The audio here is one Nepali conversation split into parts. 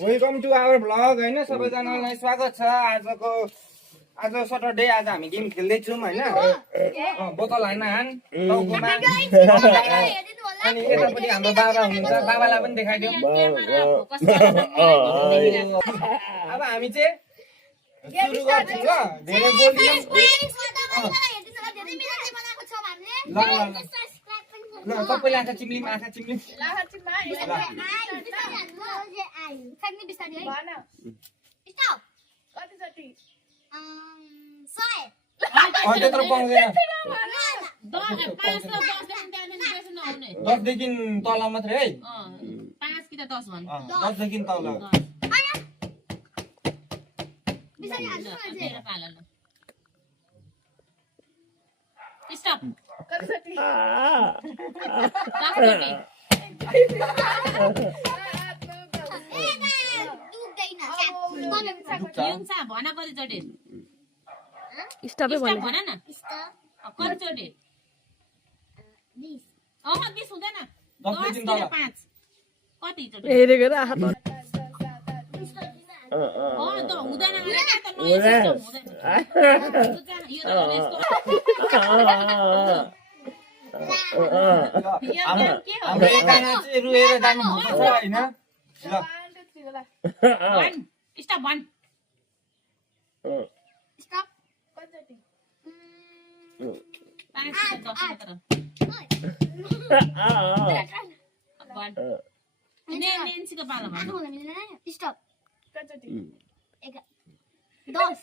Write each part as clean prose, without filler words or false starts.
वेलकम टु आवर भ्लग हैन सबैजनालाई स्वागत छ आज सटरडे आज हामी गेम खेल्दै छौं हैन बोतल हैन हान टाउकोमा अनि यतापटि हाम्रो बाबा हुनुहुन्छ बाबालाई पनि देखाइदिउँ अब हामी चाहिँ सुरु गर्छौं ल धेरै बोल्दियौ ल सबैले आँखा चिम्लिम आँखा चिम्लिम त्यत्रो पाउँदैन 10 देखि तल मात्रै है 5 कि त 10 भन 10 देखि तल स्टप भन कतिचोटि स्टपै भन न कतिचोटि 20 हुँदैन 10 कि 5 कतिचोटि हेरेको र आहा हुँदैन हाम्रो एकाना चाहिँ रुएर जानु भएको छ हैन ल स्टप भन स्टप कतिचोटि 5 10 मात्र भन नेन्सीको पालो भन स्टप कतिचोटि 10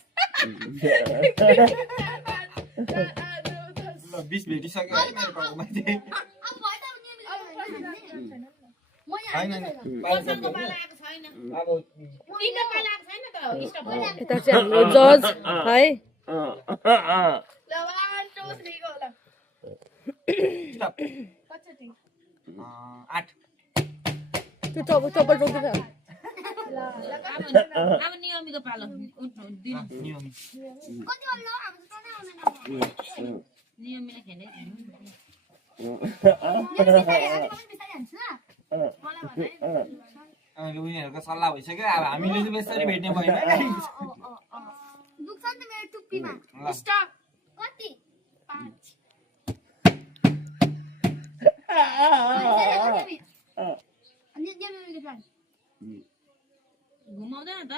ल 20 भेटिसक्यो है मेरो टाउकोमा चाहिँ हैन कसको पालो आएको छैन अब तिम्रो पालो आएको छैन त स्टप भन यता चाहिँ हाम्रो जज है ल 1 2 3 गो ल स्टप कतिचोटि 8 त्यो चप्पल टोक्दै छ अब नियमीको पालो दिनु नियमी कति होला अब त नै आउँदैन नियमीले खेले उनीहरूको सल्लाह भइसक्यो अब हामीले चाहिँ बेसरी भेट्ने भएन दुख्छ नि त मेरो टुप्पीमा ल स्टप कति 5 अनि गेमको प्लान घुमाउँदैन त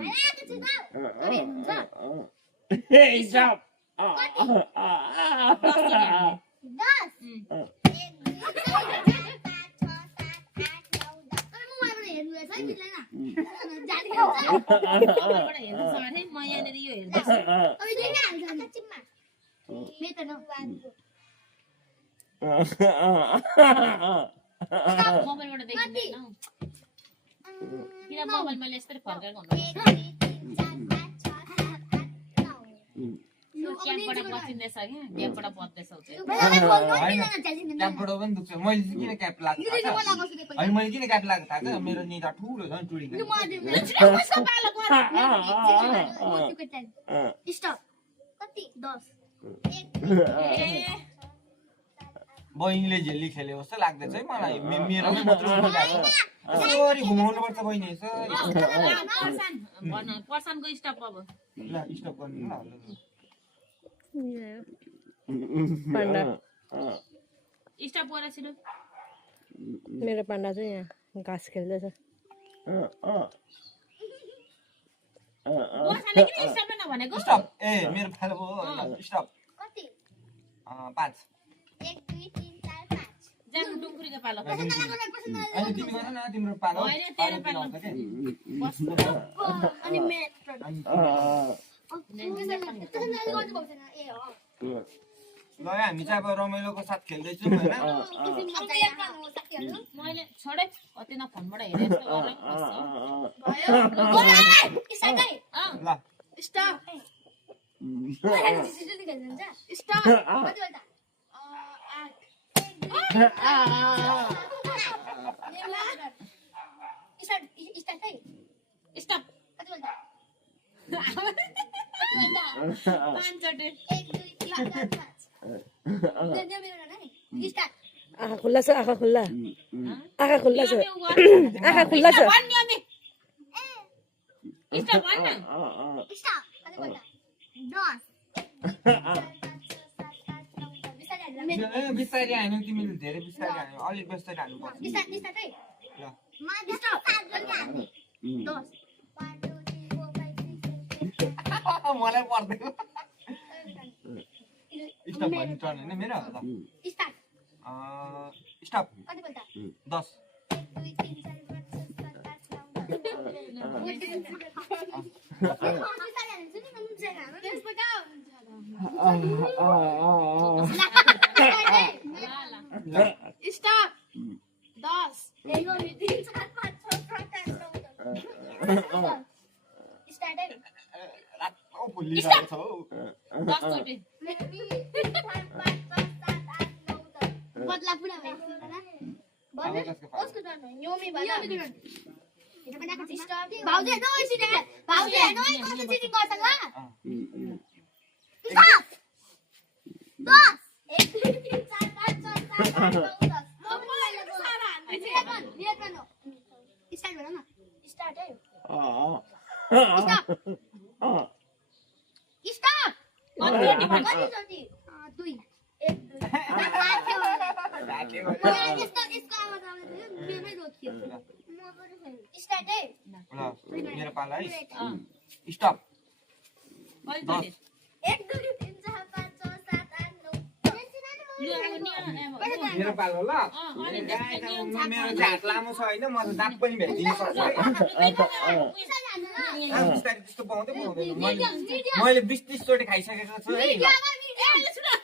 भइरहेको छ त अरे हुन्छ हिसाब 10 म यहाँनिर यो हेर्दैछु मोबाइलबाट देखिँदैन किन मोबाइल मैले यस्तै फर्काएको क्याम्पबाट बचिँदैछ क्या क्याम्पबाट बच्दैछ क्यापबाट पनि दुख्छ मैले चाहिँ किन क्याप लगाएको होइन मैले किन क्याप लगाएको थाहा छ मेरो निदा ठुलो छ नि टुडी स्टप कति 10 बहिनीले झेल्ली खेले जस्तो लाग्दैछ है मलाई मेरो मात्रै यसरी घुमाउनु पर्छ बहिनी यसरी पर्सनको स्टप अब ल स्टप गर्नु ल पाण्डा स्टप गर छिटो मेरो पाण्डा चाहिँ यहाँ घाँस खेल्दैछ पर्सनले किन स्टप नभनेको स्टप ए मेरो पालो हो स्टप कति 5 1 2 3 4 5 जानु डुङ्गुरीको पालो अनि तिमी गर न तिम्रो पालो होइन तेरो पालो बस अनि मेट्रो ल हामी चाहिँ अब रमाइलोको साथ खेल्दैछौँ होइन मैले छोडे कति न फोनबाट हेरेको ल स्टप स्टप स्टप पाँचचोटि आँखा खुल्ला छ आँखा खुल्ला आँखा खुल्ला छ नियमी उ गर्नु। आँखा खुल्ला छ भन् नियमी। स्टप भन् न। Stop. Kali बोल्दा. 10. बिस्तारै हान्यौ तिमीले धेरै बिस्तारै हान्यौ अलिक बिस्तारै हान्नुपर्छ Start है. ल Ma stop. जल्दी हान्ने. 10. 1 2 3 4 5 6 मलाई पर्दैन 7 स्टप भन्ने टर्न हैन मेरो ल Start. स्टप कति बोल्दा? 10 2 3 4 5 6 7 Stop. 10. Start है. रातो भुलिरहेको छ हौ 10 चोटी। बदला पुरा भयो बदला कसको टर्न हो योमी भयो यो पनि आएको स्टप भाउजू हेर्नु सिधै भाउजू हेर्नु कस्तो चिटिङ गर्छ ल स्टप 10 1 2 3 4 5 6 7 8 9 10 स्टार्ट भन न स्टार्ट है स्टप स्टप कति चोटी 2 1 स्टार्ट है ल मेरो पाला है स्टप कति चोटी? 1 2 3 4 5 6 7 8 9 यो अब नियम मेरो पालो ल मेरो झाट लामो छ होइन म त दाप पनि भेटिदिन सक्छु है बिस्तारै त्यस्तो पाउँदैन मैले 20-30 चोटि खाइसकेको छु है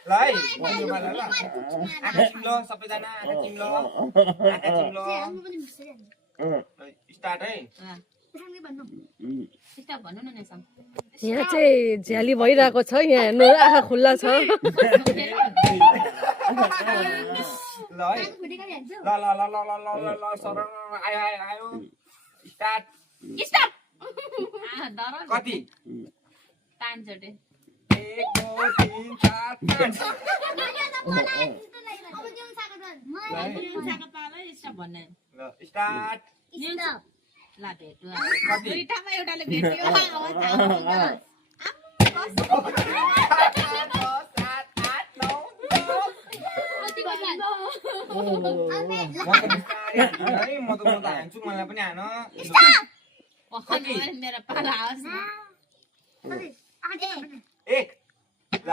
ल है यो पाला ल आँखा चिम्लो सबैजना आँखा चिम्लो स्टार्ट है स्टप भन्नु न नेसम। यहाँ चाहिँ झ्याली भइरहेको छ यहाँ हेर्नु आँखा खुल्ला छ ल है ल सर आयो स्टार्ट स्टप। दर कति 5 चोटी। 1 2 3 4 5 नियम पालै स्टप भन्ने। ल स्टार्ट ला भेट्यो। कति? दुईटामा एउटाले भेट्यो। म त हान्छु मलाई पनि हान मेरो पाला आओस् न। 1 ल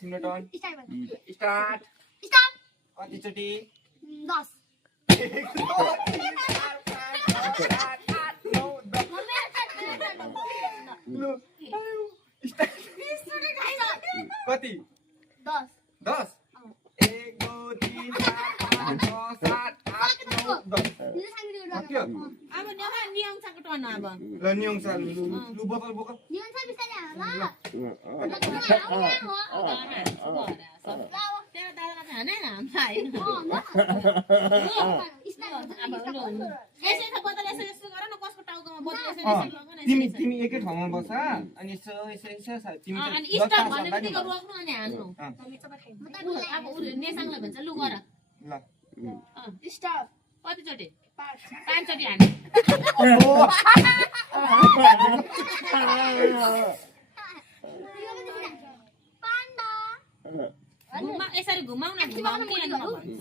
तिम्रो टर्न स्टार्ट कति चोटि 10 कति 10 10 1 2 3 4 5 6 7 8 9 10 सक्यो अब नियम साको टर्न अब। ल नियम छ लु बोतल बोतल तेरो दादालाई त हानै न हामीलाई हैन। यसै छ बोतल यसो यसो गर न कसको टाउकोमा बोतल यसो यसो लग न। तिमी तिमी एकै ठाउँमा बस अनि यसो यसो यसो तिमी अनि स्टप भन्ने बित्तिकै रोक्नु अनि हान्नु। अब उ नेसाङलाई भन्छ लु गर। ल स्टप कति चोटी? 5 चोटी हान्नु। यसरी घुमाउन घुमाउनु नि अनि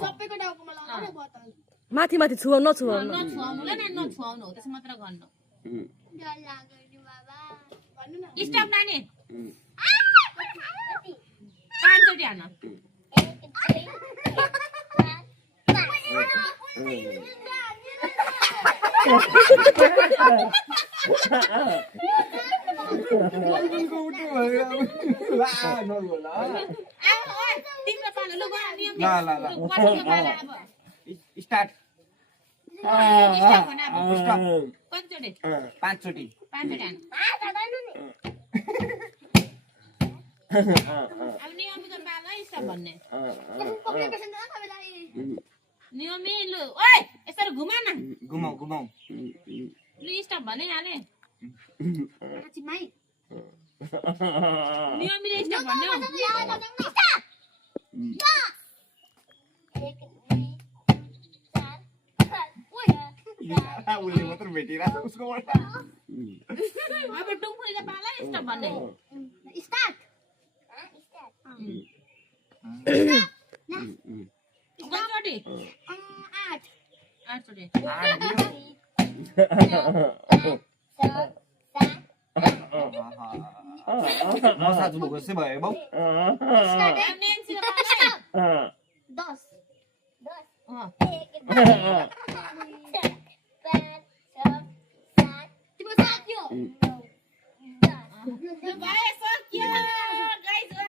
सबैको टाउकोमा लगाउने बोतल माथि माथि छुवा नछुवाउनु नछुवाउनुलाई न नछुवाउनु हो त्यसो मात्र गर्नु। डर लाग्यो नि बाबा भन्नु न स्टप नानी 5 चोटी हान्नु। तिम्रो पालो लु गर नियम स्टार्ट स्टप भन अब। स्टप कति चोटी? 5 चोटि 5 चोटी हान्नु। अब नियमको पालो स्टप भन्ने। नियमी लु ओइ यसरी घुमा न। घुमाउ घुमाउ लु स्टप भनिहाले। चिमाइ नियमीले स्टप भन्ने हो। उसले मात्र भेटिरहेको छ उसकोबाट अब टुङफुरीले पाला स्टप भन्ने स्टार्ट कतिचोटि 8 आठचोटि मसा जुलो गसे भयो बाउ अब नेन्सीले पाला 10 अँ 1